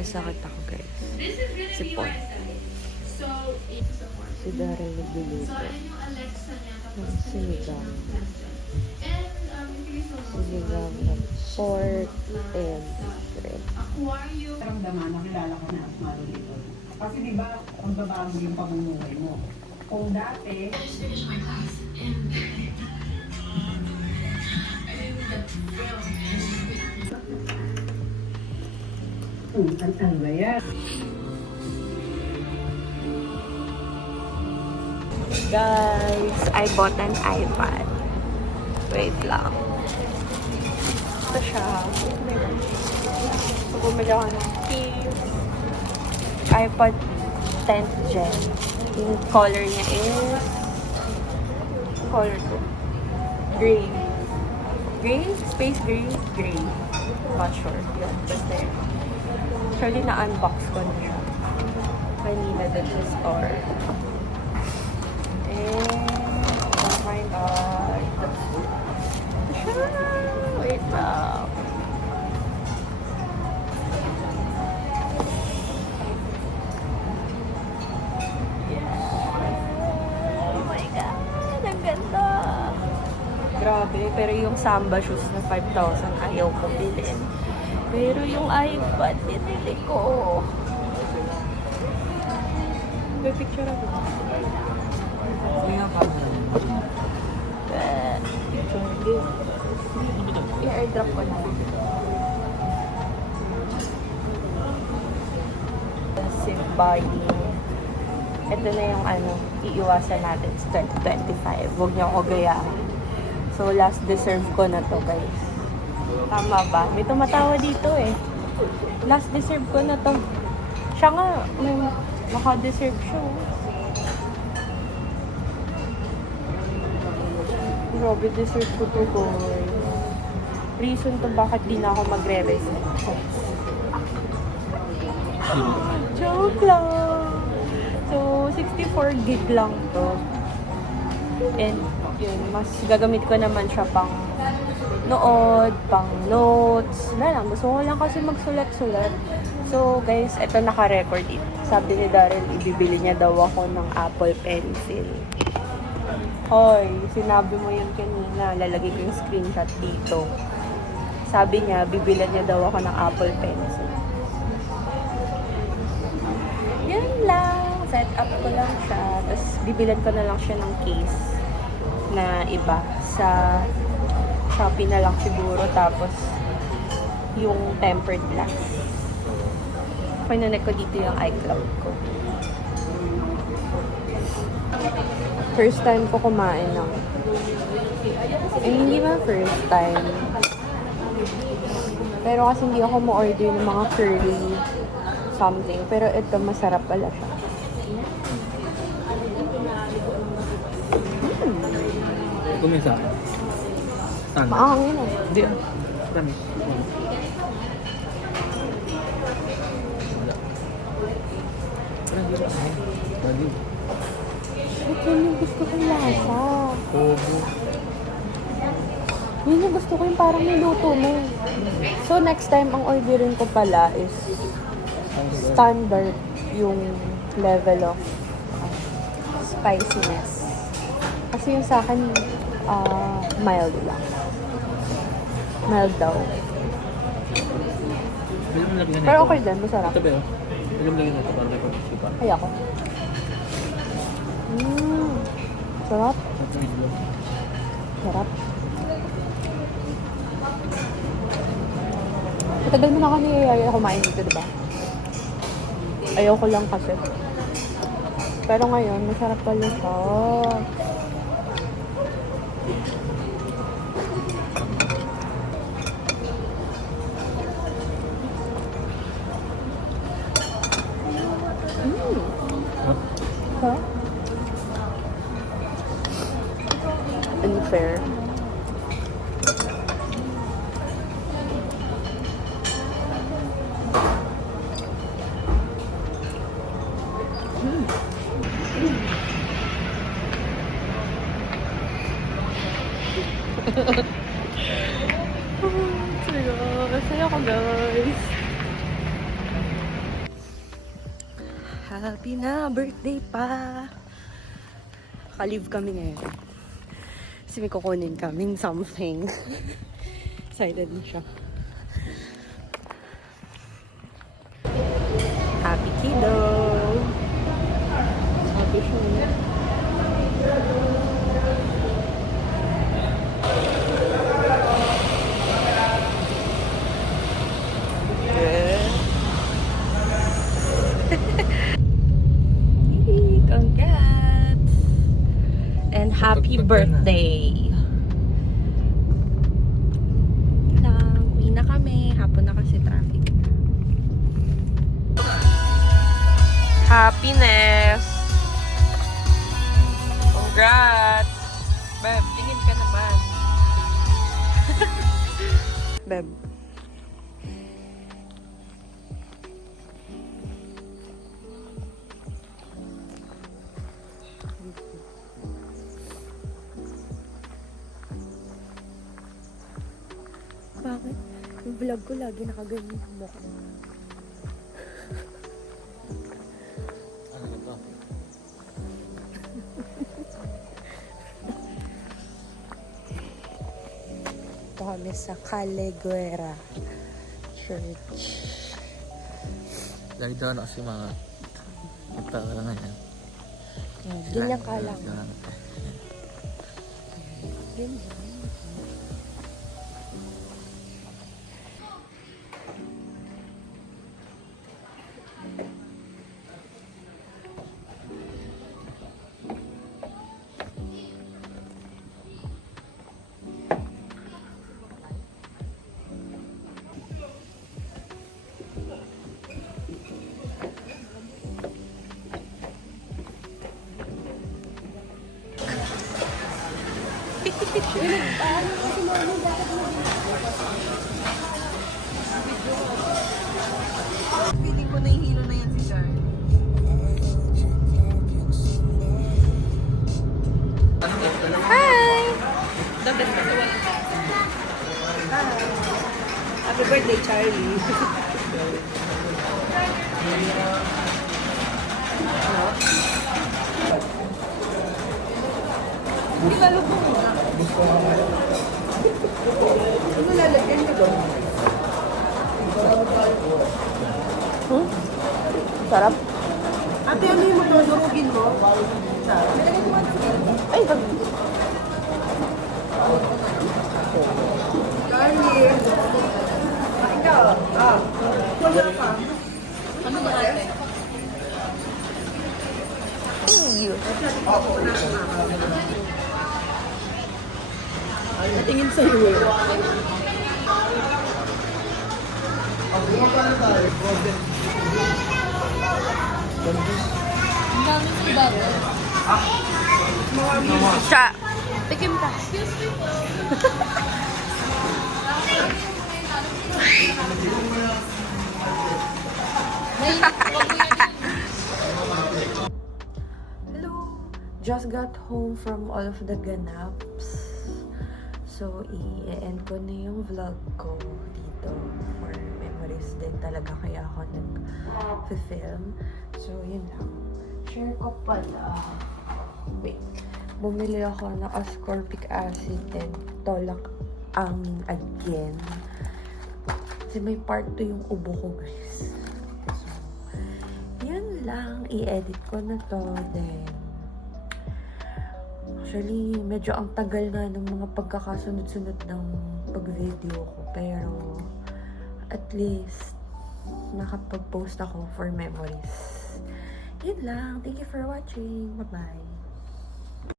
Masakit ako, guys. Si Pon. Si Daryl nagluluto. Ng sinigang. Sinigang na pork and shrimp. Ramdaman, nakilala ko na Asmaro dito. Kasi di ba, ang babago yung pamumuhay mo. Kung dati, ano ba yan? Guys, I bought an iPad. Wait lang. Ito siya. So, bumili ako ng case. iPad 10th Gen. Yung color niya is... color to. Gray. Gray? Space gray? Gray. Not sure. Yun. Basta yun. Actually, na-unbox ko na siya. Kanina din sa store. Oh my god. Wait lang. Oh my god. Ang ganda. Grabe. Pero yung Samba shoes na 5,000 ayaw ko bilhin. Pero yung iPad, pinili ko. May picture ako. I-airdrop ko na. Safe buying. Ito na yung iiwasan natin sa 2025. Huwag niyo ako gayahin. So, last deserve ko na to, guys. Tama ba? May tumatawa dito eh. Last deserve ko na to. Siya nga, may maka-deserve siya. Grabe, deserve ko to, guys. Reason to bakit di na ako magre-reset. Joke lang. So, 64 gig lang to. And, yun, mas gagamit ko naman siya pang nood, pang notes. Wala lang, gusto ko lang kasi magsulat-sulat. So, guys, ito naka-record it. Sabi ni Daryl, ibibili niya daw ako ng Apple Pencil. Hoy, sinabi mo yun kanina. Lalagay ko yung screenshot dito. Sabi niya, bibilan niya daw ako ng Apple Pencil. Yan lang. Set up ko lang siya. Tapos, bibilan ko na lang siya ng case na iba. Sa Shopee na lang siguro. Tapos, yung tempered glass. Pinanek ko dito yung iCloud ko. First time ko kumain ng... hindi ba first time? Pero kasi hindi ako ma-order ng mga curry something. Pero ito, masarap pala siya. Kumisa. Standard. Maangin eh. Hindi ah. Dami. Lagi. Ito yung gusto kong lasa. Obo. Yun yung gusto ko yung parang niluto mo. So, next time, ang orderin ko pala is standard yung level of spiciness. Kasi yung sa akin, mild lang. Mild daw. Pero okay din, masarap. Ito ba yun? Alam lang yun ito para may pag-isip pa. Ay, ako. Sarap. Sarap. Matagal mo na kami kumain dito, diba? Ayaw ko lang kasi. Pero ngayon, masarap pala siya. Huh? Unfair. Saya ko, guys. Happy na birthday pa! Ka-leave kami ngayon. Kasi may kukunin kaming something. Excited din siya. Happy kiddo! Happy siya. Yay! Congrats! And happy birthday! Uwi na kami. Hapon na kasi traffic. Happiness! Congrats! Beb, tingin ka naman. Beb. Bakit? Yung vlog ko lagi nakaganyan yung mukha. Ano na to? Ito kami sa Caligüera Church. Lagi daw na kasi mga ito na yan. Ganyan ka lang. Ganyan. Feeling ko nahihilo na yan si Charlie. Hi! Happy birthday, Charlie. Hindi malubong na. Ano lalagyan ko doon? Sarap. Ate, ano yung magdudurugin mo? Ay, bag. Charlie. Ikaw. Wala pa. Ano ba ate? Ew. Natingin sa'yo eh. Siya. Tikim ka. Hello. Just got home from all of the ganaps. So, i-end ko na yung vlog ko dito for memories din talaga kaya ako nag-film. So, yun lang. Share ko pala. Wait. Bumili ako ng ascorbic acid and tolak angin again. Kasi may part 2 yung ubo ko, guys. So, yun lang. I-edit ko na to. Then, actually, medyo ang tagal nga ng mga pagkakasunod-sunod ng pag-video ko. Pero, at least, nakapag-post ako for memories. Yun lang. Thank you for watching. Bye-bye.